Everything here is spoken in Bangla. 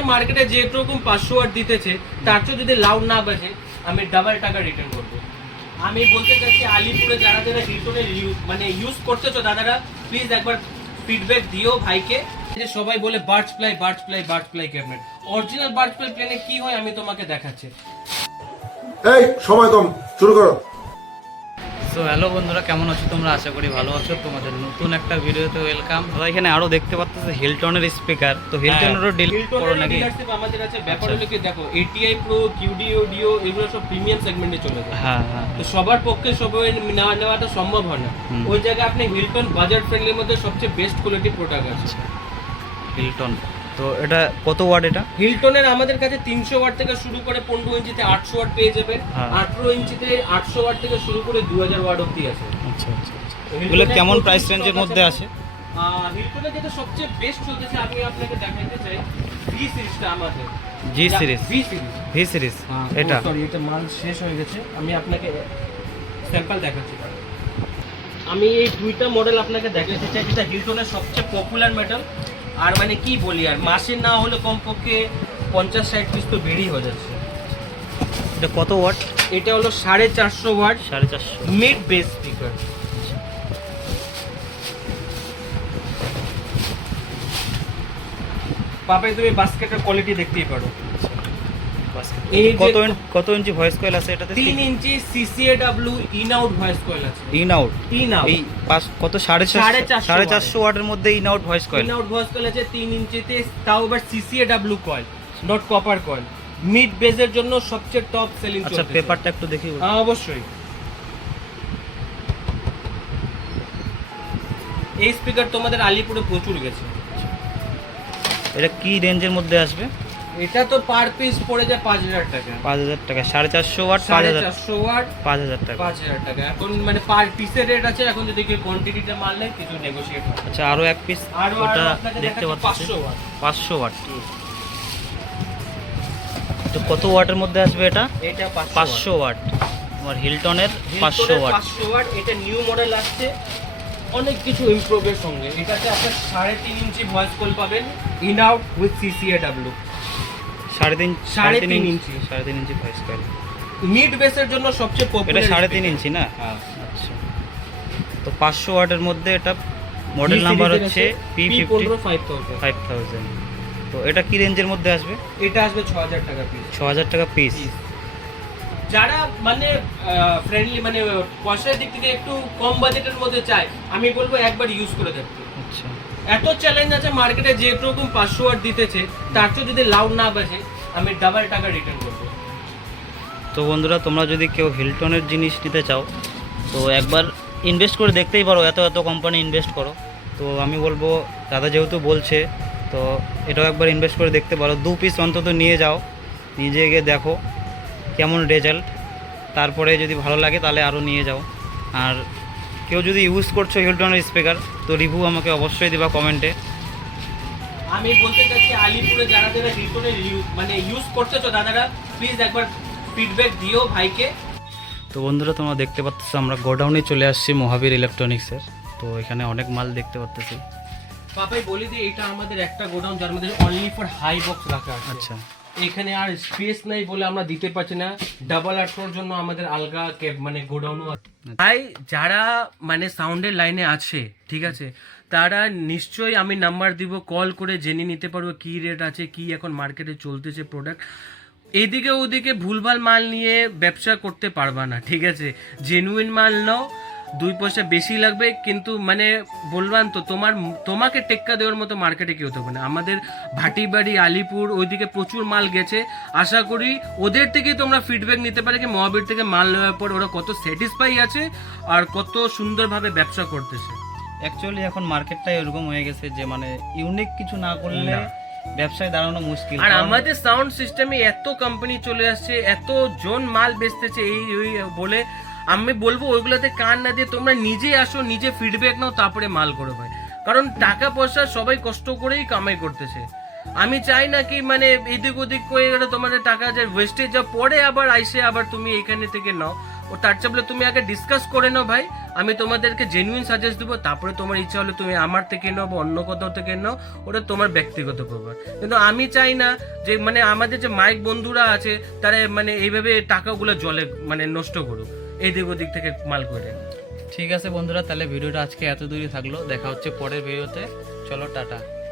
মার্কেটে যে রকম 500 ওয়াট দিতেছে তার চেয়ে যদি লাউড না বাজে আমি ডাবল টাকা রিটার্ন করব। আমি বলতে চাচ্ছি আলিপুরে যারা যারা হিলটনের মানে ইউজ করতেছো দাদারা প্লিজ একবার ফিডব্যাক দিও ভাইকে। যে সবাই বলে birch ply cabinet, original birch ply প্লেনে কি হয় আমি তোমাকে দেখাচ্ছি। এই সময় কম, শুরু করো। সো হ্যালো বন্ধুরা, কেমন আছো তোমরা? আশা করি ভালো আছো। তোমাদের নতুন একটা ভিডিওতে ওয়েলকাম। তোমরা এখানে আরো দেখতে পাচ্ছ হিলটনের স্পিকার, তো হিলটনেরও ডিল করো নাকি? আমাদের আছে ব্যাপার হলো কি দেখো এটিআই প্রো কিউডি অডিও এগুলো সব প্রিমিয়াম সেগমেন্টে চলে যায়। হ্যাঁ হ্যাঁ, তো সবার পক্ষে সবাই নেওয়াটা সম্ভব হয় না। ওই জায়গায় আপনি হিলটন বাজেট ফ্রেন্ডলির মধ্যে সবচেয়ে বেস্ট কোয়ালিটি প্রোডাক্ট আছে হিলটন। তো এটা কত ওয়াট? এটা হিলটনের আমাদের কাছে 300 ওয়াট থেকে শুরু করে 15 ইঞ্চিতে 800 ওয়াট পেয়ে যাবেন। 18 ইঞ্চিতে 800 ওয়াট থেকে শুরু করে 2000 ওয়াট অবধি আছে। আচ্ছা আচ্ছা আচ্ছা, এগুলো কেমন প্রাইস রেঞ্জের মধ্যে আছে? হিলটনের যেটা সবচেয়ে বেস্ট চলতেছে আমি আপনাকে দেখাতে চাই ভি সিরিজটা আমাদের। G series, V series. এটা সরি এটা মাল শেষ হয়ে গেছে, আমি আপনাকে স্যাম্পল দেখাচ্ছি। আমি এই দুইটা মডেল আপনাকে দেখাতে চাই যেটা হিলটনের সবচেয়ে পপুলার মডেল। আর মানে কি বলি আর মাসে না হলে কমপক্ষে 50-60 পিস তো বেরিয়ে হয়ে যাচ্ছে। এটা কত ওয়াট? এটা হলো 450 watt 450 mid bass speaker. Papai তুমি বাস্কেটের কোয়ালিটি দেখতেই পারো। এই কত ইঞ্চি ভয়েস কয়েল আছে এটাতে? 3 inch CCAW in out voice coil আছে। ইন আউট এই কত 450 ওয়াটের মধ্যে in out voice coil. In out voice coil আছে 3 ইঞ্চিতে, তাও আবার CCAW coil, not copper coil. Mid বেজের জন্য সবচেয়ে টপ সেলিং চলছে। আচ্ছা পেপারটা একটু দেখি। অবশ্যই। এই স্পিকার তোমাদের আলিপুরে প্রচুর গেছে। এটা কি রেঞ্জের মধ্যে আসবে? এটা তো পার পিস পড়ে যায় 5000 টাকা। 5000 টাকা 450 ওয়াট 450 ওয়াট 5000 টাকা। 5000 টাকা এখন মানে পার পিসের রেট আছে। এখন যদি কেউ কোয়ান্টিটিতে মাল নেয় কিছু নেগোশিয়েট হয়। আচ্ছা আরো এক পিস ওটা দেখতে পাচ্ছি 500 ওয়াট। 500 ওয়াট। তো কত ওয়াটের মধ্যে আসবে এটা? এটা 500 ওয়াট। তোমার হিলটনের 500 ওয়াট। 500 ওয়াট এটা নিউ মডেল আসছে, অনেক কিছু ইমপ্রুভের সঙ্গে। এটাতে আপনি 3.5 ইঞ্চি ভয়েস কল পাবেন in out with CCAW। 3.5 inch voice coil mid বেসের জন্য সবচেয়ে পপুলার। এটা 3.5 ইঞ্চি না? হ্যাঁ। আচ্ছা, তো 500 ওয়াটের মধ্যে এটা মডেল নাম্বার হচ্ছে P50 5000। তো এটা কি রেঞ্জের মধ্যে আসবে? এটা আসবে 6000 টাকা পিস। 6000 টাকা পিস। যারা মানে ফ্রেন্ডলি মানে পয়সার দিক থেকে একটু কম বাজেটের মধ্যে চায় আমি বলবো একবার ইউজ করে দেখতে। আচ্ছা, এত চ্যালেঞ্জ আছে মার্কেটে যে রকম 500 ওয়াট দিতেছে তার চেয়ে যদি লাউড না বাজে আমি ডাবল টাকা রিটার্ন করব। তো বন্ধুরা তোমরা যদি কেউ হিলটনের জিনিস নিতে চাও তো একবার ইনভেস্ট করে দেখতেই পারো। এত কোম্পানি ইনভেস্ট করো, তো আমি বলবো দাদা যেহেতু বলছে তো এটাও একবার ইনভেস্ট করে দেখতে পারো। 2 পিস অন্তত নিয়ে যাও, নিজে গিয়ে দেখো কেমন রেজাল্ট, তারপরে যদি ভালো লাগে তাহলে আরও নিয়ে যাও। আর কেউ যদি ইউজ করছো হিলটনের স্পিকার তো রিভিউ আমাকে অবশ্যই দিবা কমেন্টে। আমি বলতে চাচ্ছি আলিপুরে যারা যারা হিলটনের মানে ইউজ করতেছো দাদারা প্লিজ একবার ফিডব্যাক দিও ভাইকে। তো বন্ধুরা তোমরা দেখতে পাচ্ছ আমরা গোডাউনে চলে আসছি মহাবীর ইলেকট্রনিক্সের। তো এখানে অনেক মাল দেখতে পাচ্ছি। পাপাই বলি দিই এটা আমাদের একটা গোডাউন যার মধ্যে অনলি ফর হাই বক্স রাখা আছে। আচ্ছা, এখানে আর স্পেস নাই বলে আমরা দিতে পারছি না। ডাবল আটশোর জন্য আমাদের আলগা মানে গোডাউনও আছে। তাই যারা মানে সাউন্ডের লাইনে আছে ঠিক আছে তারা নিশ্চয়ই আমি নাম্বার দিব, কল করে জেনে নিতে পারবো কি রেট আছে, কি এখন মার্কেটে চলতেছে প্রোডাক্ট। এদিকে ওদিকে ভুলভাল মাল নিয়ে ব্যবসা করতে পারবা না, ঠিক আছে? জেনুইন মাল নাও, 2 পয়সা বেশি লাগবে কিন্তু মানে বলবান তো তোমাকে টেক্কা দেওয়ার মতো মার্কেটে কেউ থাকবে না। আমাদের ভাটিবাড়ি আলিপুর ওইদিকে প্রচুর মাল গেছে, আশা করি ওদের থেকেই তোমরা ফিডব্যাক নিতে পারে কি মহাবীর থেকে মাল নেওয়ার পর ওরা কত স্যাটিসফাই আছে আর কত সুন্দরভাবে ব্যবসা করতেছে। অ্যাকচুয়ালি এখন মার্কেটটাই এরকম হয়ে গেছে যে মানে ইউনিক কিছু না করলে ব্যবসায় দাঁড়ানো মুশকিল। আর আমাদের সাউন্ড সিস্টেমে এত কোম্পানি চলে আসছে, এত জন মাল বেচতেছে এই বলে আমি বলবো ওইগুলোতে কান না দিয়ে তোমরা নিজেই আসো, নিজে ফিডব্যাক নাও, তারপরে মাল করো ভাই। কারণ টাকা পয়সা সবাই কষ্ট করেই কামাই করতেছে। আমি চাই না কি মানে এদিক ওদিক করে তোমাদের টাকা যায় ওয়েস্টেজ যা পরে আবার আইসে আবার তুমি এখানে থেকে নাও। ও তার চেয়ে বলে তুমি আগে ডিসকাস করে নাও ভাই, আমি তোমাদেরকে জেনুইন সাজেস্ট দেবো, তারপরে তোমার ইচ্ছা হলে তুমি আমার থেকে নাও বা অন্য কোথাও থেকে নাও, ওটা তোমার ব্যক্তিগত ব্যাপার। কিন্তু আমি চাই না যে মানে আমাদের যে মাইক বন্ধুরা আছে তারা মানে এইভাবে টাকাগুলো জলে মানে নষ্ট করুক এদিক ওদিক থেকে মাল করে। ঠিক আছে বন্ধুরা, তাহলে ভিডিওটা আজকে এত দূরই থাকলো, দেখা হচ্ছে পরের ভিডিওতে, চলো টাটা।